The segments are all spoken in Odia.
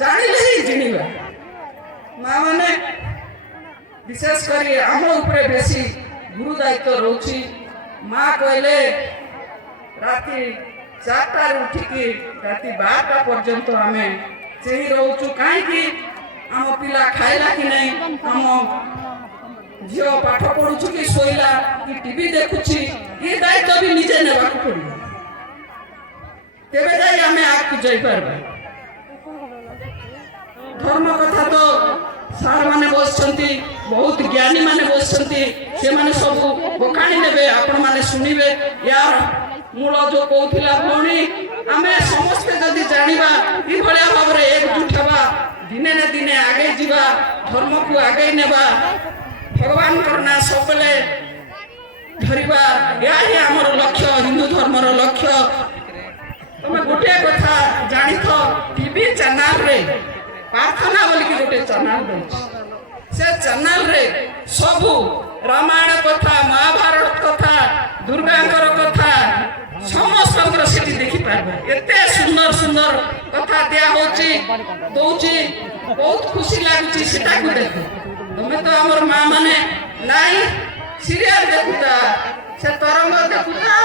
ଜାଣିଲେ ହିଁ ଜିଣିବା। ମା ମାନେ ବିଶେଷ କରି ଆମ ଉପରେ ବେଶୀ ଗୁରୁ ଦାୟିତ୍ୱ ରହୁଛି। ମା କହିଲେ ରାତି 4ଟାରୁ ଉଠିକି ରାତି 12ଟା ପର୍ଯ୍ୟନ୍ତ ଆମେ ସେହି ରହୁଛୁ। କାହିଁକି? ଆମ ପିଲା ଖାଇଲା କି ନାହିଁ, ଆମ ଝିଅ ପାଠ ପଢୁଛୁ କି ଶୋଇଲା କି ଟିଭି ଦେଖୁଛି, ଏ ଦାୟିତ୍ୱ ବି ନିଜେ ନେବାକୁ ପଡିବ। ତେବେ ଯାଇ ଆମେ ଆଗକୁ ଯାଇପାରିବା। ଧର୍ମ କଥା ତ ସାର୍ ମାନେ ବସିଛନ୍ତି, ବହୁତ ଜ୍ଞାନୀ ମାନେ ବସିଛନ୍ତି, ସେମାନେ ସବୁ ବଖାଣି ନେବେ, ଆପଣ ମାନେ ଶୁଣିବେ। ୟାର ମୂଳ ଯୋଉ କହୁଥିଲା ଭଉଣୀ, ଆମେ ସମସ୍ତେ ଯଦି ଜାଣିବା ଏଭଳିଆ ଭାବରେ ଏକଜୁଟ ହେବା, ଦିନେ ନା ଦିନେ ଆଗେଇ ଯିବା, ଧର୍ମକୁ ଆଗେଇ ନେବା, ଭଗବାନଙ୍କର ନାଁ ସବୁବେଳେ ଧରିବା, ଏହା ହିଁ ଆମର ଲକ୍ଷ୍ୟ, ହିନ୍ଦୁ ଧର୍ମର ଲକ୍ଷ୍ୟ। ତମେ ଗୋଟିଏ କଥା ଜାଣିଥ, ଟିଭି ଚ୍ୟାନେଲରେ ପ୍ରାର୍ଥନା ବୋଲିକି ଗୋଟେ ଚ୍ୟାନେଲ ରହୁଛି। ସେ ଚ୍ୟାନେଲରେ ସବୁ ରାମାୟଣ କଥା, ମହାଭାରତ କଥା, ଦୁର୍ଗାଙ୍କର କଥା ସମସ୍ତଙ୍କର ସେଠି ଦେଖିପାରିବ। ଏତେ ସୁନ୍ଦର ସୁନ୍ଦର କଥା ଦିଆ ହଉଛି ଦଉଛି, ବହୁତ ଖୁସି ଲାଗୁଛି। ସେଟାକୁ ଦେଖ। ତମେ ତ ଆମର ମା ମାନେ ନାଇଁ ସିରିଏଲ ଦେଖୁଥା, ସେ ତରଙ୍ଗ ଦେଖୁଥା,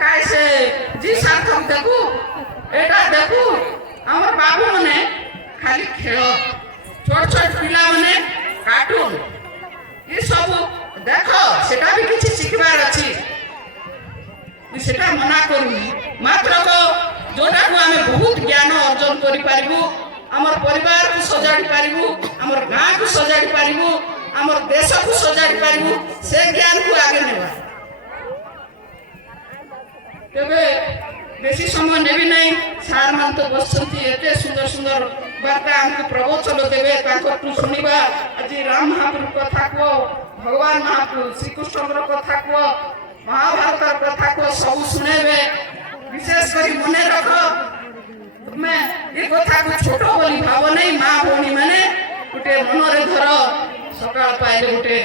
କାଏ ସେ ଜି ସାର୍ଥକ ଦେଖୁ, ଏଟା ଦେଖୁ। ଆମର ବାବୁ ମାନେ ଖାଲି ଖେଳ, ଛୋଟ ଛୋଟ ପିଲାମାନେ କାର୍ଟୁନ, ଏ ସବୁ ଦେଖ, ସେଟା ବି କିଛି ଶିଖିବାର ଅଛି, ସେଟା ମନା କରୁନି। ମାତ୍ର ଯୋଉଟାକୁ ଆମେ ବହୁତ ଜ୍ଞାନ ଅର୍ଜନ କରିପାରିବୁ, ଆମର ପରିବାରକୁ ସଜାଡ଼ି ପାରିବୁ, ଆମର ଗାଁକୁ ସଜାଡ଼ି ପାରିବୁ, ଆମର ଦେଶକୁ ସଜାଡ଼ି ପାରିବୁ, ସେ ଜ୍ଞାନକୁ ଆଗେ ନେବା। ତେବେ ବେଶୀ ସମୟ ନେବି ନାହିଁ। ସାର୍ ମାନେ ତ ବସିଛନ୍ତି, ଏତେ ସୁନ୍ଦର ସୁନ୍ଦର ବାର୍ତ୍ତା ଆମକୁ ପ୍ରବଚନ ଦେବେ, ତାଙ୍କଠୁ ଶୁଣିବା। ଆଜି ରାମ ମହାପ୍ରଭୁ କଥା କୁହ, ଭଗବାନ ମହାପ୍ରଭୁ ଶ୍ରୀକୃଷ୍ଣଙ୍କର କଥା କୁହ, ମହାଭାରତର କଥା କୁହ, ସବୁ ଶୁଣେଇବେ। ବିଶେଷ କରି ମନେ ରଖ, ତୁମେ ଏ କଥାକୁ ଛୋଟ ବୋଲି ଭାବ ନାହିଁ। ମା ଭଉଣୀ ମାନେ ଗୋଟେ ମନରେ ଧର, ସକାଳ ପାଇଲେ ଗୋଟେ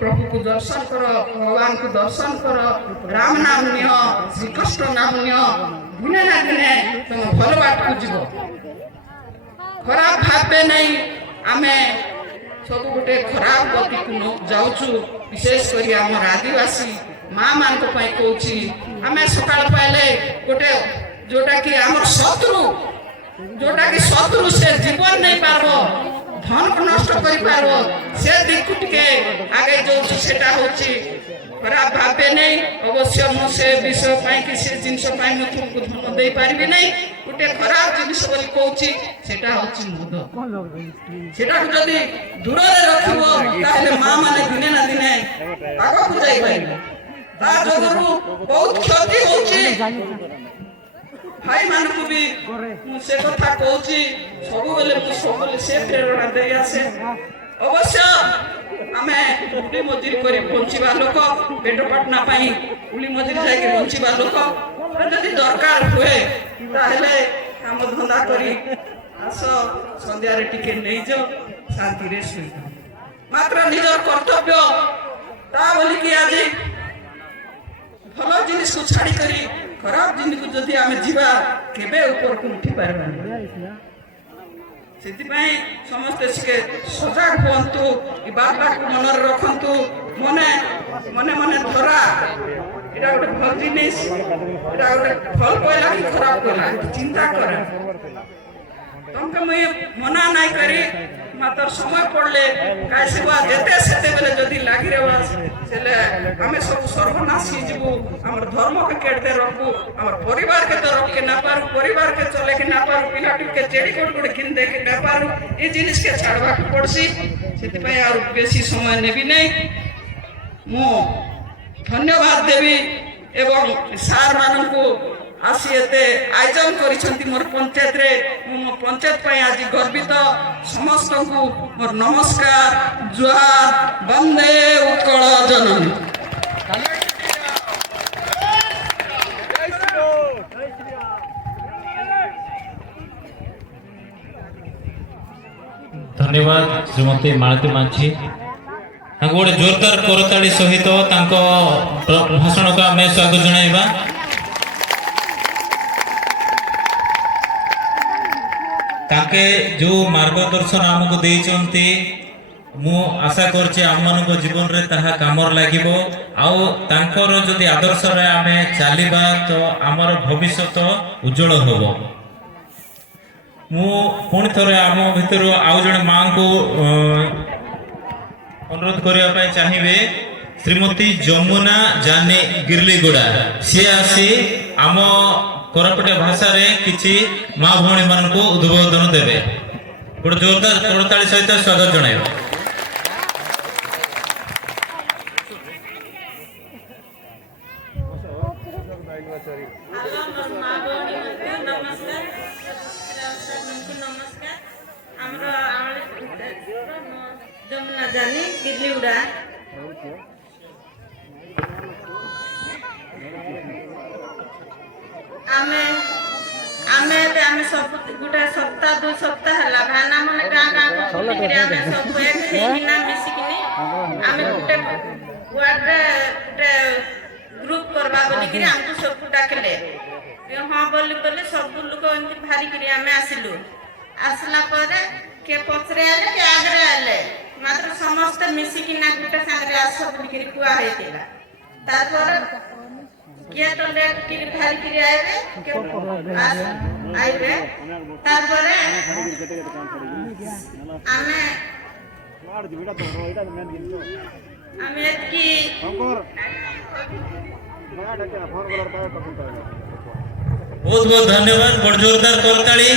ପ୍ରଭୁକୁ ଦର୍ଶନ କର, ଭଗବାନଙ୍କୁ ଦର୍ଶନ କର, ରାମ ନାମ ନିଅ, ଶ୍ରୀକୃଷ୍ଣ ନାମ ନିଅ। ଦିନେ ନା ଦିନେ ତମେ ଭଲ ବାଟକୁ ଯିବ। ଖରାପ ଭାବେ ନାହିଁ, ଆମେ ସବୁ ଗୋଟେ ଖରାପ ଗତିକୁ ଯାଉଛୁ। ବିଶେଷ କରି ଆମର ଆଦିବାସୀ ମା ମାନଙ୍କ ପାଇଁ କହୁଛି, ଆମେ ସକାଳ ପାଇଲେ ଗୋଟେ ଯୋଉଟାକି ଆମର ଶତ୍ରୁ, ଯୋଉଟାକି ଶତ୍ରୁ ସେ ଜୀବନ ନେଇ ପାରିବ, ଧନକୁ ନଷ୍ଟ କରିପାରିବ, ସେ ଦିଗକୁ ଟିକେ ଆଗେଇ ଯାଉଛି। ସେଟା ହଉଛି ଖରାପ ଭାବେ ନାହିଁ। ଅବଶ୍ୟ ମୁଁ ସେ ବିଷୟ ପାଇଁ କି ସେ ଜିନିଷ ପାଇଁ ମୁଁ ତୁମକୁ ଧନ ଦେଇପାରିବି ନାହିଁ। ଗୋଟେ ଖରାପ ଜିନିଷ ବୋଲି କହୁଛି, ସେଟା ହଉଛି ମଦ। ସେଟାକୁ ଯଦି ଦୂରରେ ରଖିବ, ତାହେଲେ ମା ମାନେ ଦିନେ ନା ଦିନେ ଆଗକୁ ଯାଇପାରିବେ। ତା ଯୋଗୁଁ ବହୁତ କ୍ଷତି ହଉଛି। ଭାଇ ମାନଙ୍କୁ ବି ମୁଁ ସେ କଥା କହୁଛି, ସବୁବେଳେ ମୁଁ ସବୁବେଳେ ସେ ପ୍ରେରଣା ଦେଇ ଆସେ। ଅବଶ୍ୟ ଆମେ ଉଲି ମଜୁରୀ କରି ବଞ୍ଚିବା ଲୋକ, ପେଟ ପାଟନା ପାଇଁ ଉଲି ମଜୁରୀ ଯାଇକି ବଞ୍ଚିବା ଲୋକ। ଯଦି ଦରକାର ହୁଏ ତାହେଲେ କାମ ଧନ୍ଦା କରି ଆସ, ସନ୍ଧ୍ୟାରେ ଟିକେ ନେଇଯାଅ, ଶାନ୍ତିରେ ଶୋଇଯାଅ। ମାତ୍ର ନିଜର କର୍ତ୍ତବ୍ୟ ତା ବୋଲିକି ଆଜି ଭଲ ଜିନିଷକୁ ଛାଡ଼ିକରି ଖରାପ ଜିନିଷକୁ ଯଦି ଆମେ ଯିବା, କେବେ ଉପରକୁ ଉଠି ପାରିବାନି। ସେଥିପାଇଁ ସମସ୍ତେ ଟିକେ ସଜାଗ ହୁଅନ୍ତୁ, ଏ ବାର୍ତ୍ତାକୁ ମନରେ ରଖନ୍ତୁ। ମନେ ମନେ ମନେ ଧରା, ଏଇଟା ଗୋଟେ ଭଲ ଜିନିଷ, ଏଇଟା ଗୋଟେ ଭଲ କହିଲା କି ଖରାପ କହିଲା, ଚିନ୍ତା କରେ। ତମକୁ ମୁଇଁ ମନା ନାଇଁ କରି, ମାତ୍ର ସମୟ ପଡଲେ କାଇସିବା ଯେତେ ସେତେବେଳେ ଯଦି ଲାଗି ରହିବା, ସେଲେ ଆମେ ସବୁ ସର୍ବନାଶ ହେଇଯିବୁ। ଆମର ଧର୍ମকে କେଡ଼তে ରଖବୁ, আমার পরিবারকে তো রক্ষে না পারু, পরিবারকে চলেকে না পারু, পিলাটিকে চেড়ি কোট কোট কিন দেখে না পারু, এই জিনিসকে ছাড়বাকে পড়ছি। ସେଥିପାଇଁ আর বেশি সময় নেবি নাই। ମୁଁ ଧନ୍ୟବାଦ ଦେବି ଏବଂ ସାର୍ ମାନଙ୍କୁ ଆସି ଏତେ ଆୟୋଜନ କରିଛନ୍ତି ମୋର ପଞ୍ଚାୟତରେ। ମୁଁ ମୋ ପଞ୍ଚାୟତ ପାଇଁ ଆଜି ଗର୍ବିତ। ସମସ୍ତଙ୍କୁ ମୋର ନମସ୍କାର, ଜୁହାର, ବନ୍ଦେ ଉତ୍କଳ ଜନନୀ। धन्यवाद श्रीमती मालती माझी। गोटे जोरदार करताड़ी सहित भाषण को आम स्वागत जनाइबा। ताके जो मार्गदर्शन आमको देइचंती मु आशा करछि आमମାନଙ୍କ जीवन रे ताहा कामर लागिबो आउ तांकर जदि आदर्श रे आमे चालिबा तो आमर भविष्यत उज्जवल होबो। मु पुणी थरे आम भितर आउ जणे मां को अनुरोध करिया पाई चाहिबे श्रीमती जमुना जानी गिरलीगुड़ा सी आसी आम कोरापुटिया भाषा रे किछि माँ भौणी मान को उद्बोधन देवे। गोटे जोरदार करताली सहित स्वागत जणाइबा। जमुना जानी गिरलीगुड़ा आमे आमे आमे सब गुटा सप्ताह 2 सप्ताह हला भाना माने गां गां को बुलिकरी आमे सब एक हेना मिसिकिनी आमे गुटे वार्ड गुटे ग्रुप करबा बोलिकरी हमको सब डाकले हां बोली सब लोग एंती भारी करी आमे आसिलु आसला परे के पछरे आले के आगरे आले मात्र समस्त मिसिकिना गुटे संगे आस बोलिकरी कुआ हेतिला तापर किए तो लेट की भारी करी आइबे के आइबे तारपरे आमे की बहुत बहुत धन्यवाद। बड़ जोरदार करताली।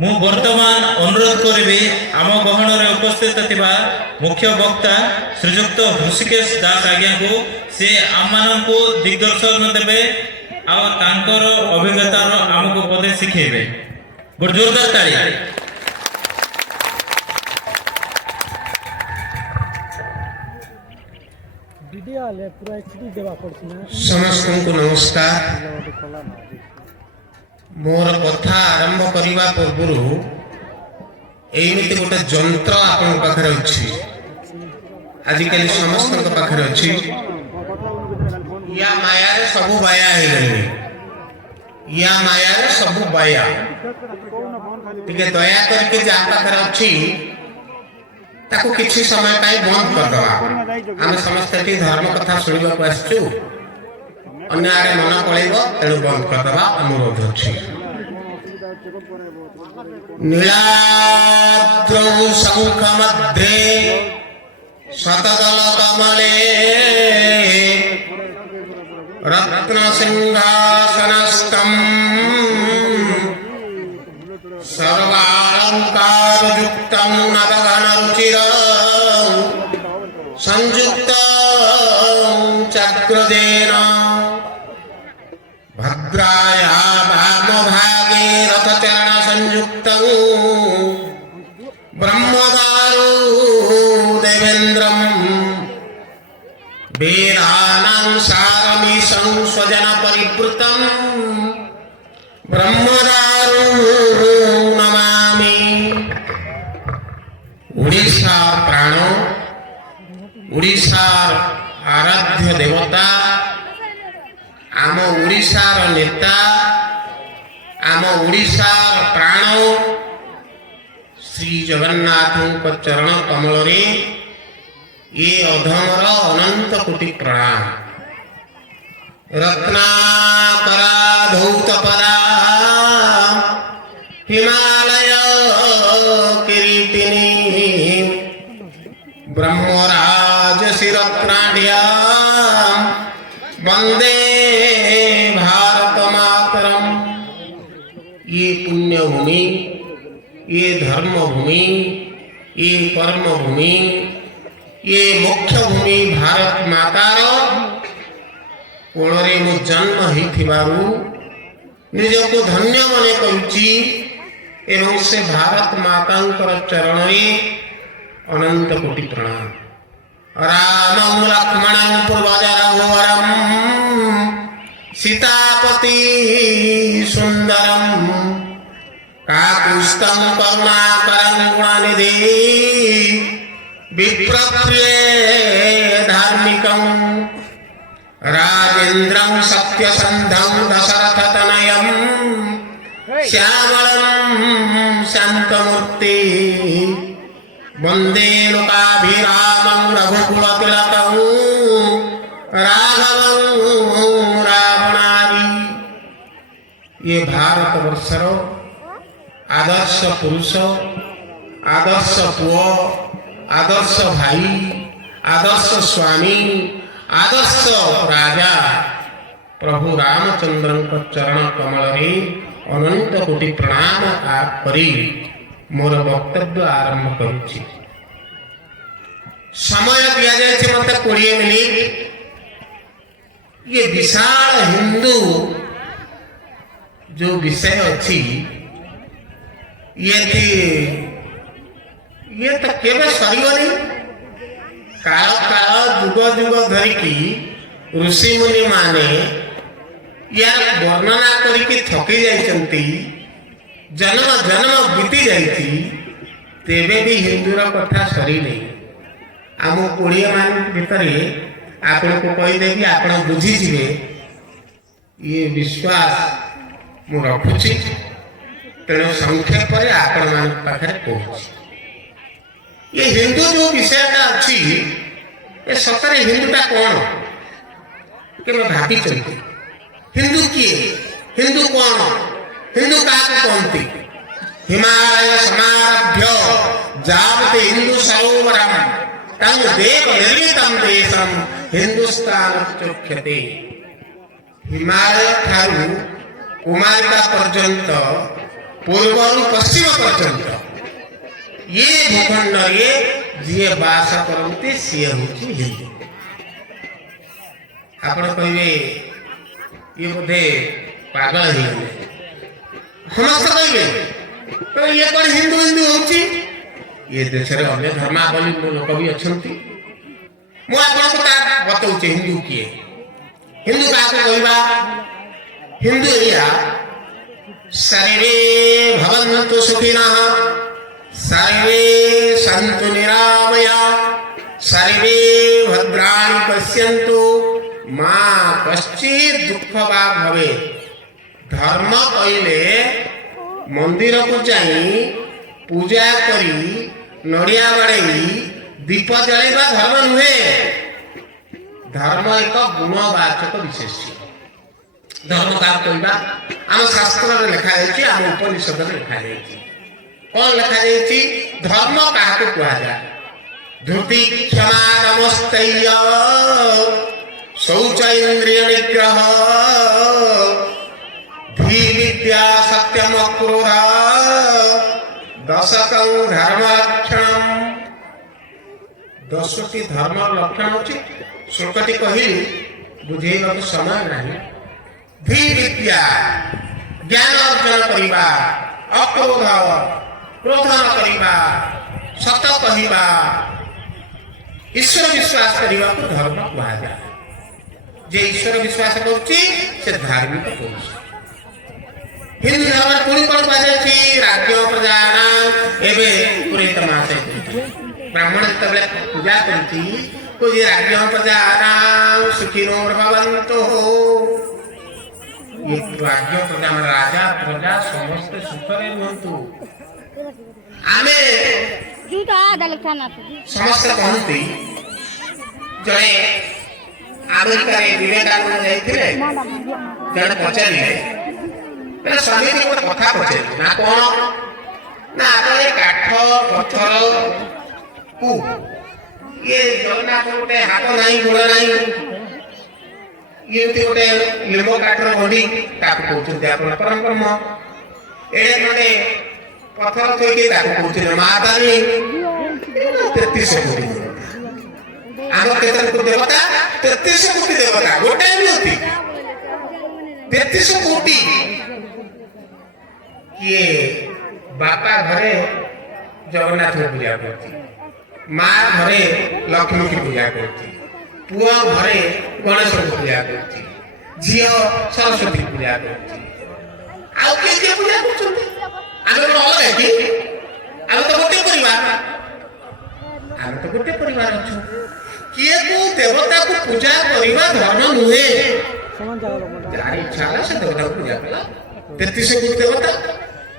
मु वर्तमान अनुरोध करी आम गहन रे उपस्थित थिबा मुख्य वक्ता श्रीजुक्त ऋषिकेश दास आज्ञा को से आम को दिग्दर्शन देवे आ तांकर अभिज्ञतार आमको पदे शिखेबे। बड़ जोरदार ताली। समस्त को नमस्कार। मोर कथा आरंभ करने पूर्व एमती गोटे जंत्र आपण पाखरे अच्छी आजिकल समस्त पाखरे अच्छी या माया सब बाया हो गए या माया सब बाया टिके दया करके जहाँ पाखरे अच्छी ताको किछि समय पाई बंद कर दवा। आम समस्त धर्म कथा शुणा आसचु अन्य आड़े मन पड़ेगा तेणु बंद कर दवा अनुरोध अच्छी। नीलाद्रौ शंख मध्रे शतदल कमले रत्न सिंहासनस्थं सर्वालंकार युक्तं नवघन रुचिरं संयुक्तं चक्रदेन भद्राया वाम भागे रथचरण संयुक्तं ब्रह्मदारु देवेन्द्रं वेदानां सारमीशं स्वजन परिवृतं ब्रह्मदारु नमामि। उड़ीसा प्राण उड़ीसार आराध्य देवता आम उड़ीसार नेता आम उड़ीसार प्राण श्री जगन्नाथ चरण कमल रे ये अधमर अनंत कोटि प्रणाम। रत्नाकरा धौतपदा हिमालय किरीटिनी ब्रह्मराज शिरत्राढ्या वंदे भारत मातरम। ये पुण्य भूमि ये धर्म भूमि ये कर्म भूमि ये मुख्य भूमि भारत मातार कोणरे मो जन्म होइथिबारु निजको धन्य मने करुछि एवं से भारत मातांकर चरण रे अनंत कोटि प्रणाम। रामं लक्ष्मणं पूर्वजरघुवरं सीतापति सुंदरं काकुत्स्थं करुणाकरं गुणनिधि विप्रप्रिये सत्यसन्धं दशरथतनयं श्यामलं शान्तमूर्ति वन्दे लोकाभिरामं रघुकुलतिलकं राघवं रावणादि। ये भारतवर्षर आदर्श पुरुष, आदर्श पुओ, आदर्श भाई, आदर्श स्वामी, आदर्श राजा प्रभु रामचंद्र चरण कमल अनंत कोटि प्रणाम करी मोर वक्तव्य आरंभ करुछि। समय दिया जाए मत 20 मिनिट। ये विशाल हिंदू जो विषय अच्छी ये तो केवे सरीबनी। काल काल जुग जुग धरिकी ऋषि मुनि माने यार वर्णना करिकी थकी जाइछंती। जन्म जन्म बीती जाइछि तेबे भी हिंदूर कथा सरी नहीं। आम 20 मिनिट भितर आपन को कहि देबी, आपन बुझी जिवे। ये विश्वास मु रखुछि, तेणु संक्षेप पर आपण मान पाखरे कहूछि। ये हिंदू जो विषयटा अच्छी ये सतरे हिंदूटा कौन के भावी चलती। हिंदू किए, हिंदू कौन, हिंदू क्या कहती। हिमालय समारभ्य जावते हिंदू सरोवरम तम देव निर्मितम देशम हिंदुस्तान चोख्यते। हिमालय ठारू कुमारिका पर्यंत पूर्वरु पश्चिम पर्यंत ये भूखंड जी बास करते सी हूँ हिंदू। आप कहे ये बोधे पागल ही समस्त कहे ये कौन हिंदू हिंदू हो। ये देश में अन्य धर्मावली लोक भी अच्छा मुझे बताऊे हिंदू किए। हिंदू क्या कहवा हिंदू या सर्वे भवन्तु सुखिनः सर्वे सन्तु निरामया सर्वे भद्राणि पश्यन्तु मा कश्चित् दुःख वा भवेत्। धर्म कहले मंदिर को जाई पूजा करी नड़िया बाड़े दीप जलाइबा धर्म नुहे। धर्म एक गुणवाचक विशेष्य। धर्म क्या कहवा आम शास्त्र लिखा जाए, आम उपनिषद लिखा जाए। कौन लिखा जाए धर्म क्या कहुए। धृति क्षमा नमस्तैय शौच इंद्रिय निग्रह धी विद्या सत्यम क्रोध दशकं धर्म लक्षण। 10टी धर्म लक्षण अच्छी श्लोकटी कही बुझेगा समय नहीं। धी विद्या ज्ञान अर्जन करवा, अक्रोध क्रोध न करवा, सत कहवा, ईश्वर विश्वास करने को धर्म कहुए। जे ईश्वर विश्वास करुच्ची से धार्मिक पुरुष। हिंदू धर्म पुणी कौन कहुच्छी राज्य प्रजा एवं पुरोहित मास ब्राह्मण जो पूजा करती राज्य प्रजा सुखिनो भवन्तु। ये राज्य प्रजा राजा प्रजा समस्त सुखरे रुहतु। आमे समस्त कहती जड़े अमेरिका विवेकानंद जाइए जड़े पचारे स्वामी गोटे कथा पचारे ना कौन ना काठ पत्थर को ये जगन्नाथ गोटे हाथ नहीं गोड़ नहीं ये गोटे लिंब काठर बड़ी कहते परम ब्रह्म एड़े खंडे पत्थर थोड़ी कहते महादानी 33 कोटी आम के देवता 33 कोटी देवता गोटे भी होती 33 कोटी। ये बापा घरे जगन्नाथ पूजा करती, माँ घरे लक्ष्मी की पूजा करती, पुआ घरे गणेश पूजा करती, झील सरस्वती पूजा करती। आउ किए पूजा करछन्ती आमे कोन अलग कि आमे तो गोटे परिवार, आमे तो गोटे परिवार अछु। किए को देवता को पूजा करबा धर्म नुहे। ଯାହାର ଇଚ୍ଛା ହେଲା ସେ ଦେବତାକୁ ପୂଜା କଲା। 33 କୋଟି ଦେବତା,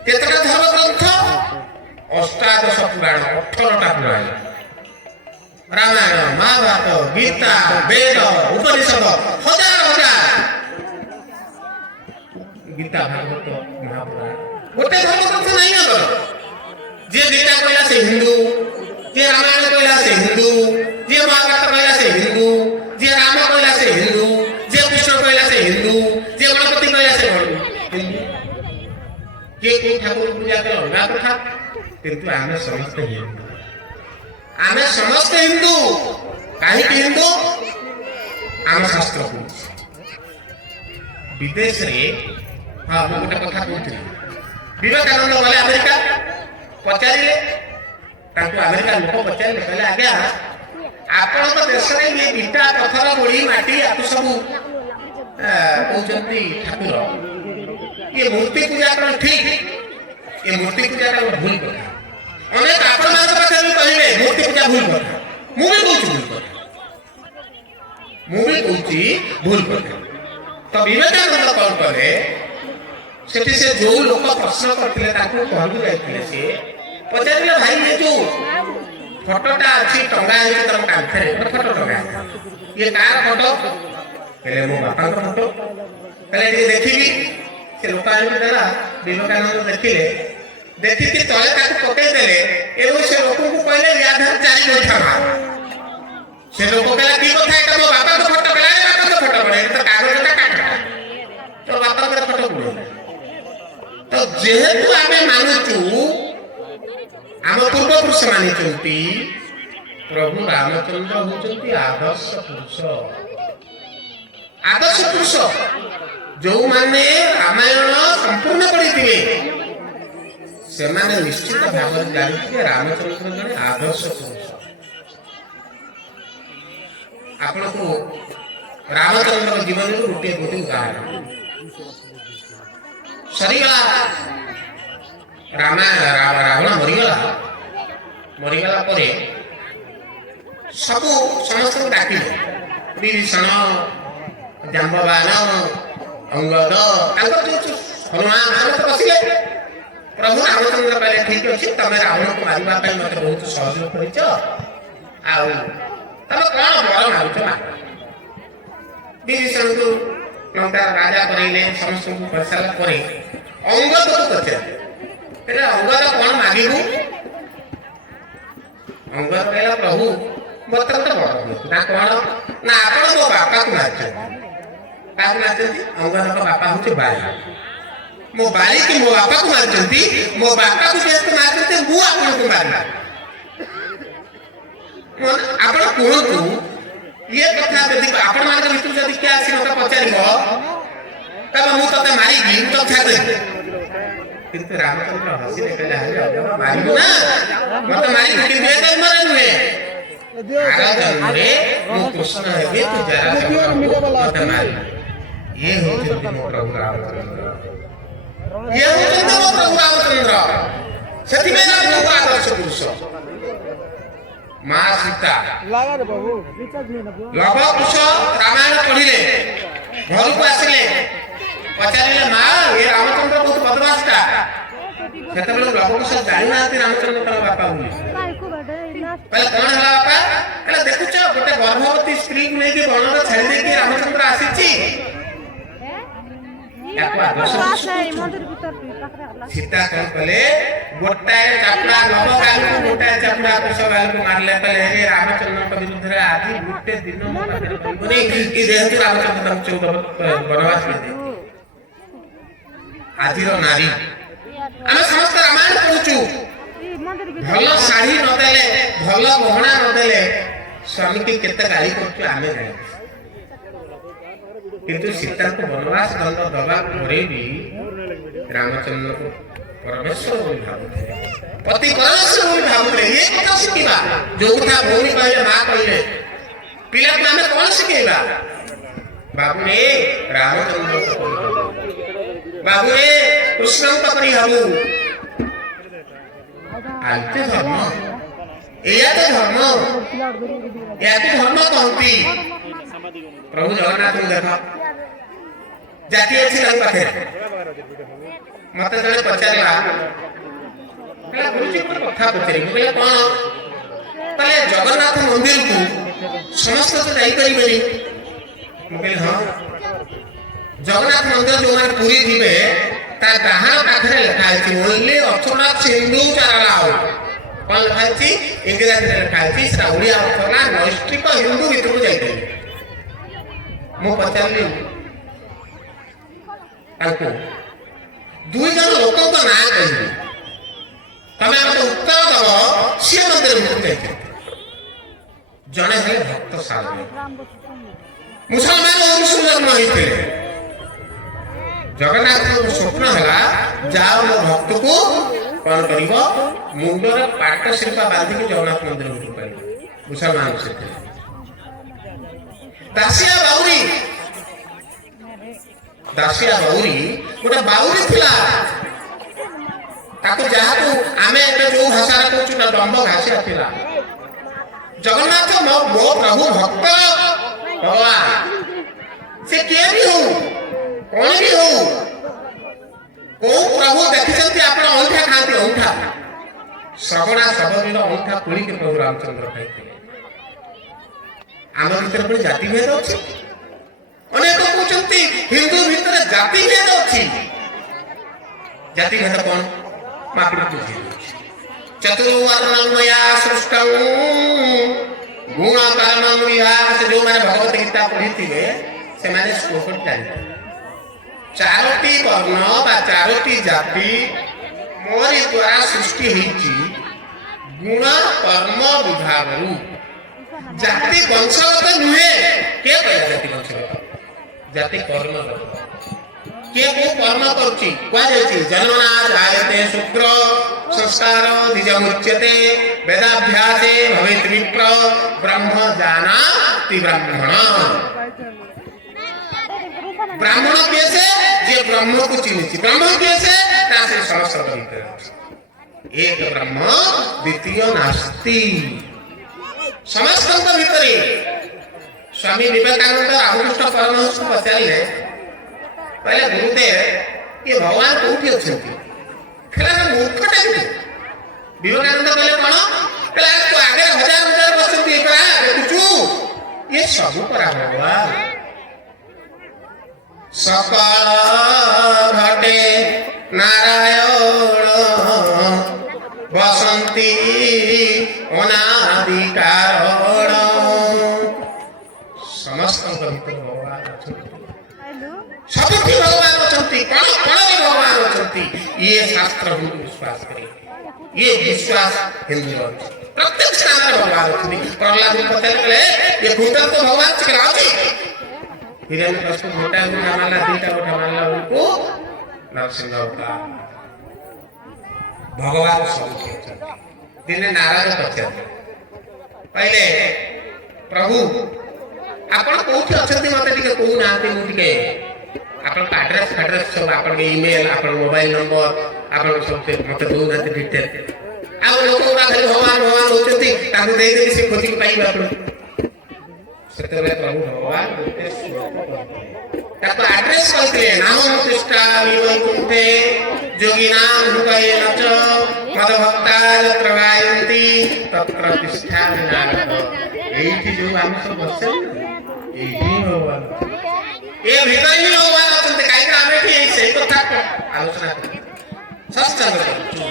କେତେଟା ଧର୍ମ ଗ୍ରନ୍ଥ? ଅଷ୍ଟାଦଶ ପୁରାଣ, 18ଟା ପୁରାଣ, ରାମାୟଣ, ମହାଭାରତ, ଗୀତା, ବେଦ, ଉପନିଷଦ, ହଜାର ହଜାର, ଗୀତା, ଭାଗବତ, ମହାପୁରାଣ, ଗୋଟେ ଧର୍ମ ଗ୍ରନ୍ଥ ନାହିଁ ଆମର। ଯିଏ ଗୀତା କହିଲା ସେ ହିନ୍ଦୁ, ଯିଏ ରାମାୟଣ କହିଲା ସେ ହିନ୍ଦୁ, ଯିଏ ମହାଭାରତ କହିଲା ସେ ହିନ୍ଦୁ, ଯିଏ ରାମ କହିଲା ସେ ହିନ୍ଦୁ, ଯିଏ କୃଷ୍ଣ କହିଲା ସେ ହିନ୍ଦୁ, ଯିଏ ଗଣପତି କହିଲା ସେ ହିନ୍ଦୁ। କିଏ କୋଉ ଠାକୁର ପୂଜା କଲେ ଅଲଗା କଥା, କିନ୍ତୁ ଆମେ ସମସ୍ତେ ହିନ୍ଦୁ। ଆମେ ସମସ୍ତେ ହିନ୍ଦୁ। କାହିଁକି ହିନ୍ଦୁ? ଆମ ଶାସ୍ତ୍ର କହୁଛି। ବିଦେଶରେ ହଁ ମୁଁ ଗୋଟେ କଥା କହୁଥିଲି, ବିବେକାନନ୍ଦ ଗଲେ ଆମେରିକା, ପଚାରିଲେ ତାଙ୍କୁ ଆମେରିକା ଲୋକ ପଚାରିଲେ, କହିଲେ ଆଜ୍ଞା ଆପଣଙ୍କ ଦେଶରେ ଇଏ ଇଟା, ପଥର, ଗୋଡ଼ି, ମାଟି ଆକୁ ସବୁ କହୁଛନ୍ତି ଠାକୁର, ଇଏ ମୂର୍ତ୍ତି ପୂଜା କଣ ଠିକ? ଏ ମୂର୍ତ୍ତି ପୂଜା ଟା ଭୁଲ କଥା। ଅନେକ ଆପଣମାନଙ୍କ ପାଖରେ ବି କହିବେ ମୂର୍ତ୍ତି ପୂଜା ଭୁଲ କଥା। ମୁଁ ବି କହୁଛି ଭୁଲ କଥା, ମୁଁ ବି କହୁଛି ଭୁଲ କଥା। ତ ବିବେକାନନ୍ଦ କଣ କଲେ, ସେଠି ସେ ଯୋଉ ଲୋକ ପ୍ରଶ୍ନ କରିଥିଲେ ତାଙ୍କୁ ଘରକୁ ଯାଇଥିଲେ, ସେ ପଚାରିଲେ ଭାଇ ଏ ଯୋଉ ଫଟୋଟା ଅଛି ଟଙ୍ଗା ହେଇଛି ତମ କାନ୍ଥରେ, ଗୋଟେ ଫଟୋ ଟଙ୍ଗା, ଇଏ କାହାର ଫଟୋ? କହିଲେ ମୋ ବାପାଙ୍କ ଫଟୋ। କହିଲେ ଟିକେ ଦେଖିବି। ସେ ଲୋକ ଆଣିକି ଦେଲା, ବିବେକାନନ୍ଦ ଦେଖିଲେ, ଦେଖିକି ତଳେ ତାକୁ ପକେଇଦେଲେ ଏବଂ ସେ ଲୋକଙ୍କୁ କହିଲେ ୟା ଦେହରେ 4 ଗୋଇଠା ମାର। ସେ ଲୋକ କହିଲା କି କଥା, ଏଟା ମୋ ବାପାଙ୍କ ଫଟୋ। କହିଲା ବାପାଙ୍କ ଫଟୋ ପଡେ, ଏଟା ତ କାଗଜଟା କାଟ, ତ ବାପାଙ୍କର ଫଟୋ ପଡେ। ତ ଯେହେତୁ ଆମେ ମାନୁଛୁ, ଆମ ପୂର୍ବପୁରୁଷ ମାନିଛନ୍ତି, ପ୍ରଭୁ ରାମଚନ୍ଦ୍ର ହଉଛନ୍ତି ଆଦର୍ଶ ପୁରୁଷ। ଆଦର୍ଶ ପୁରୁଷ ଯୋଉମାନେ ରାମାୟଣ ସମ୍ପୂର୍ଣ୍ଣ ପଢିଥିବେ ସେମାନେ ନିଶ୍ଚିତ ଭାବରେ ଜାଣିଥିବେ ରାମଚନ୍ଦ୍ର ଜଣେ ଆଦର୍ଶ ପୁରୁଷ। ଆପଣଙ୍କୁ ରାମଚନ୍ଦ୍ରଙ୍କ ଜୀବନରୁ ଗୋଟିଏ ଉଦାହରଣ ସରିଗଲା। ରାବଣ ମରିଗଲା ପରେ ସମସ୍ତଙ୍କୁ ଡାକିଲେ, ବିଭୀଷଣ, ଜାମ୍ବବାନ, ଅଙ୍ଗଦ, ତାଙ୍କର ଯୋଉ ହନୁମାନ ସମସ୍ତେ ବସିଲେ। ପ୍ରଭୁ ରାମଚନ୍ଦ୍ର କହିଲେ ଠିକ ଅଛି, ତମେ ରାବଣକୁ ମାରିବା ପାଇଁ ମତେ ବହୁତ ସହଯୋଗ କରିଛ, ଆଉ ତମେ କଣ ବର ମାଗୁଛ ମାଗ। ବିଭୀଷଣକୁ ଲଙ୍କାର ରାଜା କରେଇଲେ, ସମସ୍ତଙ୍କୁ କରିସାରିଲା ପରେ ଅଙ୍ଗଦକୁ ପଚାରିଲେ, ଅଙ୍ଗଦ କଣ ମାଗିବୁ? ଅଙ୍ଗଦ କହିଲା ପ୍ରଭୁ ମତେ ଗୋଟେ ବର ଦିଅନ୍ତୁ। ନା କଣ? ନା ଆପଣ ମୋ ବାପାକୁ ମାରିଛନ୍ତି। କାହାକୁ ମାରିଛନ୍ତି? ଅଙ୍ଗଦଙ୍କ ବାପା ହଉଛି ବାଲି। ମୋ ବାଲିକି ମୋ ବାପାକୁ ମାରିଛନ୍ତି, ମୋ ବାପାକୁ ଯେହେତୁ ମାରିଛନ୍ତି ମୁଁ ଆପଣଙ୍କୁ ମାରିବି। ଆପଣ କୁହନ୍ତୁ, ଇଏ କଥା ଯଦି ଆପଣମାନଙ୍କ ଭିତରୁ ଯଦି କିଏ ଆସି ମତେ ପଚାରିବ, ତାହେଲେ ମୁଁ ତତେ ମାରିକି ମୁଁ ତ ଛାଡ଼ିଦେବି। କିନ୍ତୁ ରାମଚନ୍ଦ୍ର ହସିଲେ, କହିଲେ ମାରିବୁ ନା, ମତେ ମାରିବୁ, କିନ୍ତୁ ଏ ଜନ୍ମରେ ନୁହେଁ, ଆର ଜନ୍ମରେ ମୁଁ କୃଷ୍ଣ ହେବି, ତୁ ଜରା ମତେ ମାରିବୁ। ଇଏ ହଉଛନ୍ତି ମୋ ପ୍ରଭୁ ରାମଚନ୍ଦ୍ର, ଇଏ ହଉଛନ୍ତି ମୋ ପ୍ରଭୁ ରାମଚନ୍ଦ୍ର। ସେଥିପାଇଁ ପ୍ରଭୁ ଆଦର୍ଶ ପୁରୁଷ। ମା ସୀତା ଲବ କୁଶ ରାମାୟଣ ପଢିଲେ, ଘରକୁ ଆସିଲେ, ପଚାରିଲେ ମା ଏ ରାମଚନ୍ଦ୍ର ବହୁତ ବଦମାସଟା। ସେତେବେଳେ ଲବ କୁଶ ଜାଣିନାହାନ୍ତି ରାମଚନ୍ଦ୍ର ତାଙ୍କ ବାପା ବୋଲି। କହିଲେ କଣ ହେଲା ବାପା? କହିଲେ ଦେଖୁଛ ଗୋଟେ ଗର୍ଭବତୀ ସ୍ତ୍ରୀକୁ ନେଇକି ବଣରେ ଛାଡି ଦେଇକି ରାମଚନ୍ଦ୍ର ଆସିଛି। ସୀତା କଣ କଲେ, ଗୋଟାଏ ଚାପୁଡା ଲବ ଗାଲକୁ, ଗୋଟାଏ ଚାପୁଡା କୁଶ ଗାଲକୁ ମାରିଲେ। କହିଲେ ହେ ରାମଚନ୍ଦ୍ରଙ୍କ ବିରୁଦ୍ଧରେ ଆଜି ଗୋଟେ ଦିନ ମୋ ପାଖରେ କହିବନି, କି ଯେହେତୁ ରାମଚନ୍ଦ୍ର 14 ବନବାସ ନେଇଥିଲେ। ଆଜିର ନାରୀ ଆମେ ସମସ୍ତେ ରାମାୟଣ ପଢୁଛୁ, ଭଲ ଶାଢୀ ନଦେଲେ, ଭଲ ଗହଣା ନଦେଲେ ସ୍ୱାମୀକି କେତେ ଗାଳି କରୁଛୁ ଆମେ ଜାଣିଛୁ। କିନ୍ତୁ ସୀତାଙ୍କୁ ବନବାସ ଦଣ୍ଡ ଦବା ପରେ ବି ରାମଚନ୍ଦ୍ରଙ୍କୁ ପରମେଶ୍ୱର ବୋଲି ଭାବୁଥିଲେ, ପତି ପରମେଶ୍ୱର ବୋଲି ଭାବୁଥିଲେ। ଏ କଥା ଶିଖିବା, ଯୋଉ କଥା ଭଉଣୀ କହିଲେ, ମା କହିଲେ, ପିଲାକୁ ଆମେ କଣ ଶିଖେଇବା? ବାବୁ ରେ ରାମଚନ୍ଦ୍ରଙ୍କୁ କହିବୁ, ବାବୁ ରେ କୃଷ୍ଣଙ୍କ ପରି ହବୁ। ଆଇତେ ଧର୍ମ, ଏଇଆ ତ ଧର୍ମ, ଏହାକୁ ଧର୍ମ କହନ୍ତି। ପ୍ରଭୁ ଜଗନ୍ନାଥଙ୍କୁ ଦେଖ, ଜାତି ଅଛି ତାଙ୍କ ପାଖରେ। ମତେ ଜଣେ ପଚାରିଲା କହିଲା ଗୁରୁଜୀ ଗୋଟେ କଥା ପଚାରିବି। କହିଲେ କଣ? କହିଲେ ଜଗନ୍ନାଥ ମନ୍ଦିରକୁ ସମସ୍ତେ ତ ଯାଇପାରିବେନି। ମୁଁ କହିଲି ହଁ। ଜଗନ୍ନାଥ ମନ୍ଦିର ଯୋଉମାନେ ପୁରୀ ଯିବେ ତା ଡାହାଣ ପାଖରେ ଲେଖା ଅଛି ଓନ୍ଲି ଅର୍ଥୋଡକ୍ସ ହିନ୍ଦୁ ଚାଲାଉ। କଣ ଲେଖା ଅଛି? ଇଂରାଜୀରେ ଲେଖା ଅଛି। ସେଟା ଓଡ଼ିଆ ଅର୍ଥ ହେଲା ନୈଷ୍ଠିକ ହିନ୍ଦୁ ଭିତରକୁ ଯାଇପାରିବେ। ମୁଁ ପଚାରିଲି ତାଙ୍କୁ 2 ଜଣ ଲୋକଙ୍କ ନାଁ କହିବି, ତମେ ମତେ ଉତ୍ତର ଦବ ସିଏ ମନ୍ଦିର ଭିତରକୁ ଯାଇଛନ୍ତି। ଜଣେ ହେଲେ ଭକ୍ତ ସାଧୁ, ମୁସଲମାନ ବଂଶରୁ ଜନ୍ମ ହେଇଥିଲେ। ଜଗନ୍ନାଥଙ୍କ ସ୍ୱପ୍ନ ହେଲା ଯାଅ ମୋ ଭକ୍ତକୁ କଣ କରିବ, ମୁଣ୍ଡରେ ପାଟ ଶିଳ୍ପା ବାନ୍ଧିକି ଜଗନ୍ନାଥ ମନ୍ଦିର ଭିତରକୁ ପାଇବ। ମୁସଲମାନ ସେ ଦାସିଆ ବାଉରୀ, ଦାସିଆ ବାଉରୀ ଗୋଟେ ବାଉରୀ ଥିଲା। ତାକୁ ଯାହାକୁ ଆମେ ଏବେ ଯୋଉ ଭାଷାରେ କହୁଛୁ ନା ଡମ୍ବ ଘାସିଆ ଥିଲା। ଜଗନ୍ନାଥ ମୋ ପ୍ରଭୁ ଭକ୍ତ ଭଗବାନ, ସେ କିଏ ବି ହଉ କଣ ବି ହଉ, କୋଉ ପ୍ରଭୁ ଦେଖିଛନ୍ତି ଆପଣ ଅଇଁଠା ଖାଆନ୍ତି? ଅଇଁଠା ଶ୍ରବଣା ସବରୀର ଅଇଁଠା ପୁଳିକି ପ୍ରଭୁ ରାମଚନ୍ଦ୍ର ଖାଇଥିଲେ। ଆମ ଭିତରେ ପୁଣି ଜାତି ଭେଦ ଅଛି। ଅନେକ କହୁଛନ୍ତି ହିନ୍ଦୁ ଭିତରେ ଜାତି ଭେଦ ଅଛି। ଜାତି ଭେଦ କଣ? ଚତୁର୍ବର୍ଣ୍ଣମୟା ସୃଷ୍ଟଂ ଗୁଣ କର୍ମ ବିଭାଗ। ଯୋଉମାନେ ଭଗବତ ଗୀତା ପଢିଥିବେ ସେମାନେ ଶ୍ଲୋକଟି ଜାଣିଥିବେ। 4ଟି ବର୍ଣ୍ଣ ବା 4ଟି ଜାତି ମୋରି ଦ୍ୱାରା ସୃଷ୍ଟି ହେଇଛି ଗୁଣ କର୍ମ ବିଭାଗରୁ। ଜାତି ବଂଶଗତ ନୁହେଁ। କିଏ କହିଲା ଜାତି ବଂଶଗତ? ଜାତି କର୍ମଗତ। କିଏ କୋଉ କର୍ମ କରୁଛି କୁହାଯାଇଛି? ଜନ୍ମନା ଜାୟତେ ଶୂଦ୍ର ସଂସ୍କାର ଦ୍ୱିଜମୁଚ୍ୟତେ ବେଦାଭ୍ୟାସେ ଭବେତ୍ ବିପ୍ର ବ୍ରହ୍ମ ଜାନାତି ବ୍ରାହ୍ମଣ। ବ୍ରାହ୍ମଣ କିଏ ସେ? ଯିଏ ବ୍ରହ୍ମକୁ ଚିହ୍ନିଛି। ବ୍ରହ୍ମ କିଏ ସେ? ନା ସେ ସମସ୍ତଙ୍କ ଭିତରେ ଅଛି। ଏକ ବ୍ରହ୍ମ ଦ୍ୱିତୀୟ ନାସ୍ତି। ସମସ୍ତଙ୍କ ଭିତରେ। ସ୍ୱାମୀ ବିବେକାନନ୍ଦ ରାମକୃଷ୍ଣ ପରମହଂସଙ୍କୁ ପଚାରିଲେ, କହିଲେ ଗୁରୁଦେବ ଇଏ ଭଗବାନ କୋଉଠି ଅଛନ୍ତି? କହିଲେ ମୂର୍ଖଟା କିନ୍ତୁ। ବିବେକାନନ୍ଦ କହିଲେ କଣ? କହିଲେ ତୁ ଆଗରେ 1000 ବସନ୍ତି ପରା ଦେଖୁଛୁ, ଇଏ ସବୁ ପରା ଭଗବାନ। ସକଳ ଘଟେ ନାରାୟଣ ବସନ୍ତି ଅନାଦି କାରଣ। ସମସ୍ତଙ୍କ ଭିତରେ ଭଗବାନ ଅଛନ୍ତି। ସବୁଠି ଭଗବାନ ଅଛନ୍ତି। କଣ କଣରେ ଭଗବାନ ଅଛନ୍ତି? ଇଏ ଶାସ୍ତ୍ର ହିନ୍ଦୁ ବିଶ୍ୱାସ କରେ। ଇଏ ବିଶ୍ୱାସ ହିନ୍ଦୁର ଅଛି। ପ୍ରତ୍ୟେକ ସ୍ଥାନରେ ଭଗବାନ ଅଛନ୍ତି। ପ୍ରହ୍ଲାଦ ପଚାରିଲେ ଇଏ ଭୂତର ତ ଭଗବାନ ଚିକେରା ଅଛି। ହିରଣ୍ୟକଶ୍ୟପ ଗୋଟା ଗୋଟା ମାରିଲା, 2ଟା ଗୋଟା ମାରିଲା ବେଳକୁ ନରସିଂହ ଅବତାର। ଭଗବାନ ସବୁଠି ଅଛନ୍ତି। ଦିନେ ନାରଦ ପଚାରିଲେ, କହିଲେ ପ୍ରଭୁ ଆପଣ କୋଉଠି ଅଛନ୍ତି ମତେ ଟିକେ କହୁନାହାନ୍ତି, ମୁଁ ଟିକେ ଆପଣଙ୍କ ଆଡ୍ରେସ୍ ଫାଡ୍ରେସ୍ ସବୁ, ଆପଣଙ୍କ ଇମେଲ, ଆପଣଙ୍କ ମୋବାଇଲ ନମ୍ବର, ଆପଣଙ୍କ ସବୁ ମତେ ଦଉନାହାନ୍ତି ଡିଟେଲ। ଆଉ ଲୋକ ଗୁଡା ଖାଲି ଭଗବାନ ଭଗବାନ ହଉଛନ୍ତି, ତାଙ୍କୁ ଦେଇଦେବି ସେ ଖୋଜିକି ପାଇବେ ଆପଣ। ସେତେବେଳେ ପ୍ରଭୁ ଭଗବାନ ତାକୁ ଆଡ୍ରେସ୍ କହିଥିଲେ, ନାମ ପ୍ରତିଷ୍ଠା ବୈକୁଣ୍ଠେ ଯୋଗୀ ନାମ ହୃଦୟ ନଚ ମଦ ଭକ୍ତା ଯତ୍ର ଗାୟନ୍ତି ତତ୍ର ତିଷ୍ଠା ବିନାୟକ। ଏଇଠି ଯୋଉ ଆମେ ସବୁ ବସିଛୁ ଏଇଠି ଭଗବାନ, ଏ ଭିତରେ ହିଁ ଭଗବାନ ଅଛନ୍ତି। କାହିଁକି ଆମେ ଏଠି ସେଇ କଥା ଆଲୋଚନା କରୁଛୁ, ସତ୍ସଙ୍ଗ କରୁଛୁ,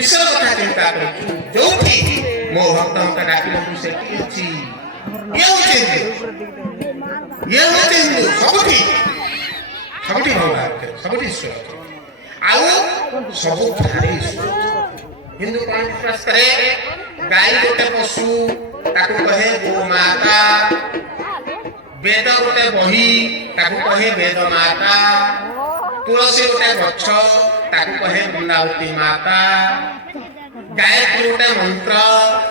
ଈଶ୍ୱର କଥା ଚିନ୍ତା କରୁଛୁ। ଯୋଉଠି ମୋ ଭକ୍ତ ମତେ ଡାକିବାକୁ ସେଠି ଅଛି। ଇଏ ହଉଛି ହିନ୍ଦୁ। ସବୁଠି ସବୁଠି ଭଗବାନ ଅଛନ୍ତି, ସବୁଠି ଈଶ୍ୱର ଅଛନ୍ତି। ଆଉ ସବୁଠାରେ ଈଶ୍ୱର ଅଛନ୍ତି। ହିନ୍ଦୁ କଣ ବିଶ୍ୱାସ କରେ? ଗାଈ ଗୋଟେ ପଶୁ, ତାକୁ କହେ ଗୋମାତା। ବେଦ ଗୋଟେ ବହି, ତାକୁ କହେ ବେଦ ମାତା। ତୁଳସୀ ଗୋଟେ ଗଛ, ତାକୁ କହେ ବୃନ୍ଦାବତୀ ମାତା। ଗାୟତ୍ରୀ ଗୋଟେ ମନ୍ତ୍ର,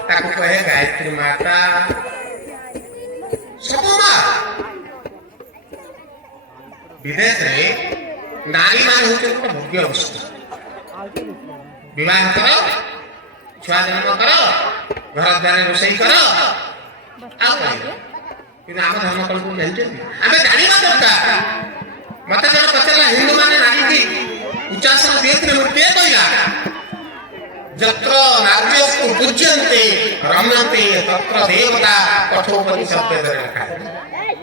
ତାକୁ କହେ ଗାୟତ୍ରୀ ମାତା। ସବୁ ମା। ବିଦେଶରେ ନାରୀ ମାନେ ହଉଛନ୍ତି ଗୋଟେ ଭୋଗ୍ୟ ବସ୍ତୁ। ବିବାହ କର, ଛୁଆ ଜନ୍ମ କର, ଘର ଦ୍ୱାର ରୋଷେଇ କର, ଆଉ କହିବ। କିନ୍ତୁ ଆମ ଧର୍ମ କଣ ଜାଣିଛନ୍ତି? ଆମେ ଜାଣିବା ଦରକାର मत जन पचला हिंदू माने नारी की उच्चासन देते मुझे कहला जत्र नार्यस्तु पूज्यन्ते रमन्ते तत्र देवता कठोपनिषद में लिखा है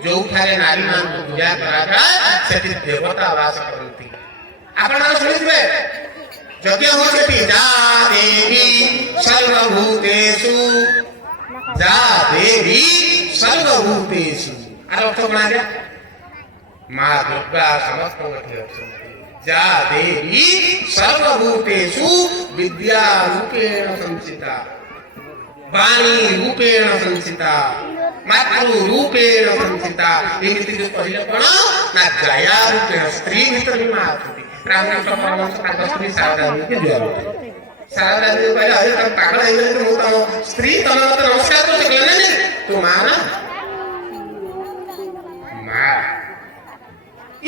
जो ठारे नारी मान को पूजा करागा सेठी देवता वास करती आपण सुनिबे यज्ञ हो सेठी जा देवी सर्वभूतेषु जा देवी सर्वभूतेषु आरो अर्थ बना दे मां दुर्गा समस्त गठे अछंती जा देवी सर्वभूतेषु विद्या रूपेण संस्थिता वाणी रूपेण संस्थिता मातृ रूपेण संस्थिता एमिति जो पहिले कोन ना जया रूपेण स्त्री भीतर भी मां अछंती रामकृष्ण परमहंस तांका स्त्री शारदा के जोर शारदा जी कहले अरे तुम पागल है गए तो तुम स्त्री तुम मत नमस्कार तो सकले नहीं तू मां ना मां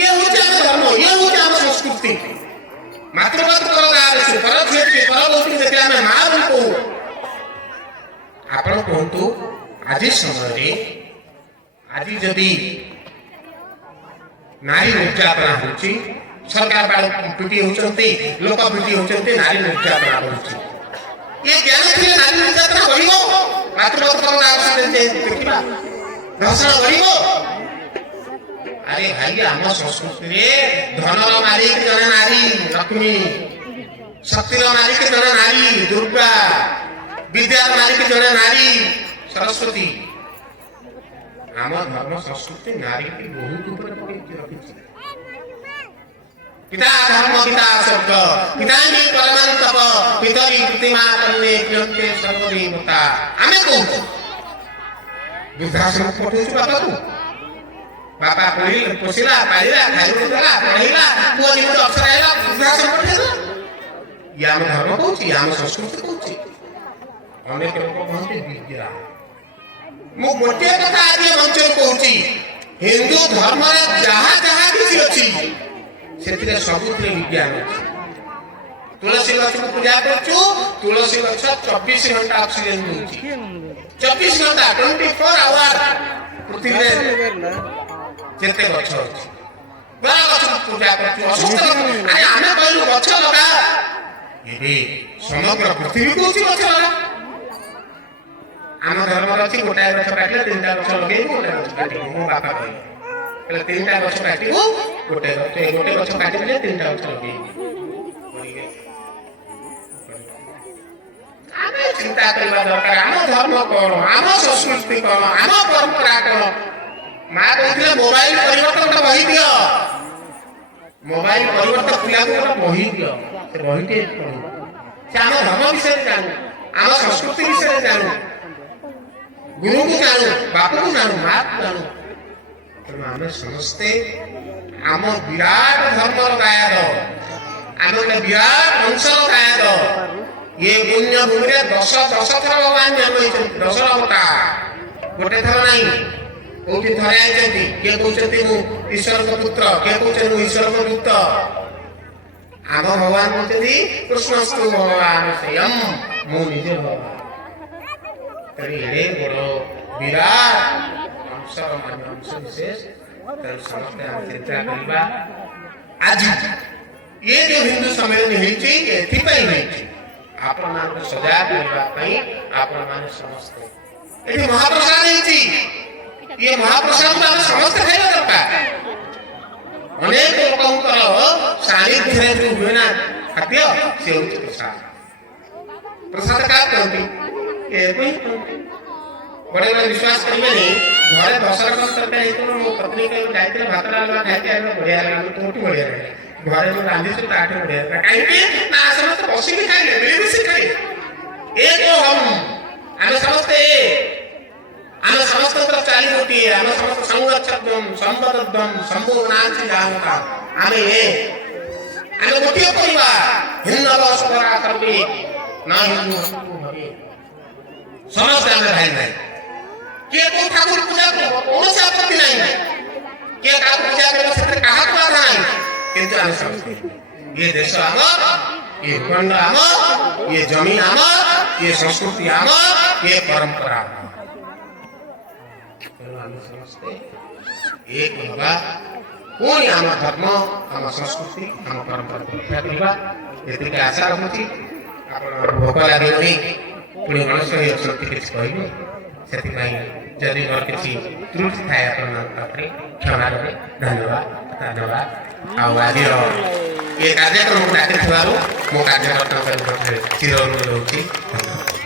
ये होचे हम धर्म ये होचे हम संस्कृति मातृवत करो गार से परत भेट के परत होती से हमें मां को आपण कोंतु आज समय रे आज जदी नारी निर्यातना होची सरकार बाळ पिटी होचंती लोक पिटी होचंती नारी निर्यातना होची ये ज्ञान थे नारी निर्यातना करिवो मातृवत करो गार से देखिबा घोषणा करिवो अरे भाई आम संस्कृति रे धनर मालिक जने नारी लक्ष्मी शक्तिर मालिक जने नारी दुर्गा विद्यार मालिक जने नारी सरस्वती आम धर्म संस्कृति नारी की बहुत ऊपर रखी पिता धर्म पिता शब्द पिता भी परमान तप पितरी प्रतिमा कन्ने प्रियंते सर्वदेवता आमे कहू वृद्धाश्रम पठौछु बापा को बापा पढ़िला पोषिला पालिला खाइला देला पढ़िला पुओ जीवन अक्षर आइला वृद्धाश्रम पठेला या हम धर्म कहूची या हम संस्कृति कहूची अनेक लोक कहते विद्या मु गोटे कथा आज मंच कहूची हिंदू धर्म रे जहा जहा किछि अछि सेतिरे सबुतरे विज्ञान अछि तुलसी गछ को पूजा करछु तुलसी गछ 24 घंटा ऑक्सीजन देउची 24 घंटा 24 आवर पृथ्वी रे जेते गछ अछि बड़ा गछ को पूजा करछु असुस्थ अरे आमे कहलु गछ लगा एबे समग्र पृथ्वी को गछ लगा आम धर्म अछि गोटाए गछ काटले तीनटा गछ लगेबो गोटाए गछ काटिबो मो बापा कहले એટલે तीनटा गछ काटिबो गोटे गछ काटिले तीनटा गछ लगेबो आमे चिंता करबा दरकार आम धर्म कोन आम संस्कृति कोन आम परंपरा कोन मां कहथिले मोबाइल परिवर्तन का बही दियो मोबाइल परिवर्तन पिला को बही दियो से बही के से आम धर्म विषय जानू आम संस्कृति विषय जानू गुरु को जानू बापू को जानू मां को जानू तो आम समझते आम विराट धर्म गायद आम विराट वंश गायद ये पुण्य भूमि रे 10 थर भगवान जन्म होइछन 10 अवतार गोटे थर नाही कोठी थरे आइछन्ती के कहउछन्ती मु ईश्वर का पुत्र के कहउछन मु ईश्वर का दूत आम भगवान कहउछन्ती कृष्णस्तु भगवान स्वयं मु निजे भगवान तरी हे बड़ो विराट अंश विशेष तर समस्त हम चिंता करबा आज ये जो हिंदू सम्मेलन हेछि एथि पई हेछि आपण मान को सजा करबा पई आपण मान समस्त एथि महाप्रसाद हेछि ये महाप्रसाद तो हम समस्त खाइबा दरकार अनेक लोकंकर सानिध्य जो हुए ना खाद्य से होछि प्रसाद प्रसाद का कहती ए कोई बड़े बड़े विश्वास करिबे नहीं घरे 10 रकम तरकारी तो मो पत्नी के जाइते भात डालवा खाइते आइबा बढ़िया लागल तोटी बढ़िया लागल घरे जो रांधी से ताटे बढ़िया काहे कि ना समस्त बसी भी खाइले मिलमिशी खाइले एक हम समस्त आम समस्त तो 40 कोटी आम समस्त संरक्षकम संबद्धम संबोधनांची जाऊंगा आमे आमे गोटिए परिवार हिंदू बसरा करबे ना हिंदू भगे समस्त आमे भाई भाई के को ठाकुर पूजा को कौन सा आपत्ति नहीं के ठाकुर पूजा के से कहा को बाधा नहीं किंतु आमे समझते ये देश आमर ये भूखंड आमर ये जमीन आमर ये संस्कृति आमर ये परंपरा ଆମେ ସମସ୍ତେ ଏକ ହେବା, ପୁଣି ଆମ ଧର୍ମ, ଆମ ସଂସ୍କୃତି, ଆମ ପରମ୍ପରାକୁ ରକ୍ଷା କରିବା, ଏତିକି ଆଶା ରଖୁଛି। ଆପଣ ଭୋକ ଲାଗିବନି, ପୁଣି ମଣିଷ ହେଇ ଅଛନ୍ତି କିଛି କହିବେ, ସେଥିପାଇଁ ଯଦି ମୋର କିଛି ତ୍ରୁଟି ଥାଏ ଆପଣଙ୍କ ପାଖରେ କ୍ଷମା କରେ। ଧନ୍ୟବାଦ ଧନ୍ୟବାଦ। ଆଉ ଆଜିର ଏ କାର୍ଯ୍ୟକ୍ରମକୁ ଡାକିଥିବାରୁ ମୋ କାର୍ଯ୍ୟକର୍ତ୍ତାଙ୍କ ଚିର ଋଣୀ ରହୁଛି। ଧନ୍ୟବାଦ।